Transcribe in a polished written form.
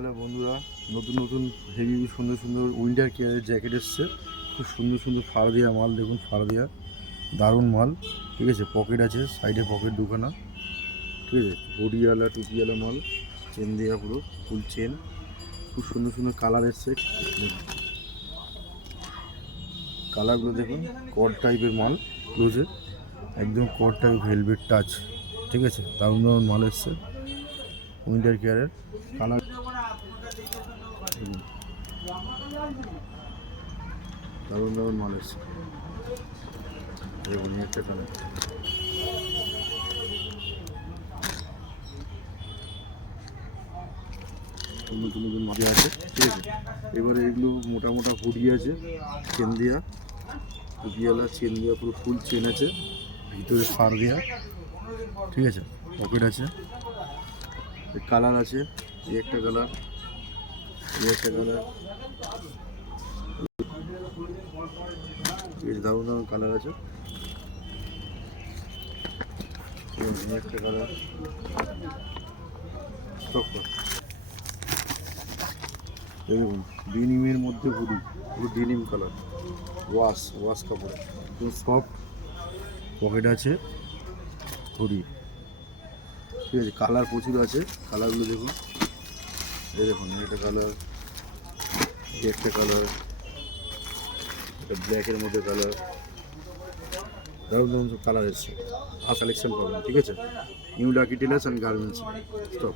Hello বন্ধুরা, নতুন নতুন হেভি সুন্দর সুন্দর উইন্টার কেয়ারের জ্যাকেট এসছে। খুব সুন্দর সুন্দর ফাড় দেওয়া মাল, দেখুন ফাড় দেওয়া দারুণ মাল। ঠিক আছে, পকেট আছে, সাইডে পকেট দুখানা। ঠিক আছে, হুডিওয়ালা টুপিওয়ালা মাল, চেন দেওয়া পুরো ফুল চেন। খুব সুন্দর সুন্দর কালার এসছে, কালারগুলো দেখুন। কড টাইপের মাল, ক্লোজে একদম কড টাইপ, ভেলভেট টাচ। ঠিক আছে, দারুণ দারুণ মাল এসছে উইন্টার কেয়ারের। কালার দারুণ দারুণ মাল এসছে, দেখুন একটা কালার। নতুন নতুন মাল আছে। ঠিক আছে, এবারে এগুলো মোটা মোটা হুডি আছে, চেন দেওয়া, টুপিওয়ালা চেন দেওয়া, পুরো ফুল চেন আছে, ভিতরে ফার দেওয়া। ঠিক আছে, পকেট আছে, কালার আছে, এই একটা কালার, এই একটা কালার, দারুণ দারুণ কালার আছে। একটা কালার স্টক কর, দেখুন ডিনিমের মধ্যে হুডি, পুরো ডিনিম কালার, ওয়াশ কাপড়, পুরো সফট, পকেট আছে, হুডি। ঠিক আছে, কালার প্রচুর আছে, কালারগুলো দেখুন। এই দেখুন একটা কালার, একটা কালার, এটা ব্ল্যাকের মধ্যে কালার, দারুণ দারুণ সব কালার এসছে। আর কালেকশন পাবেন। ঠিক আছে, new lucky tailors and garments, stop.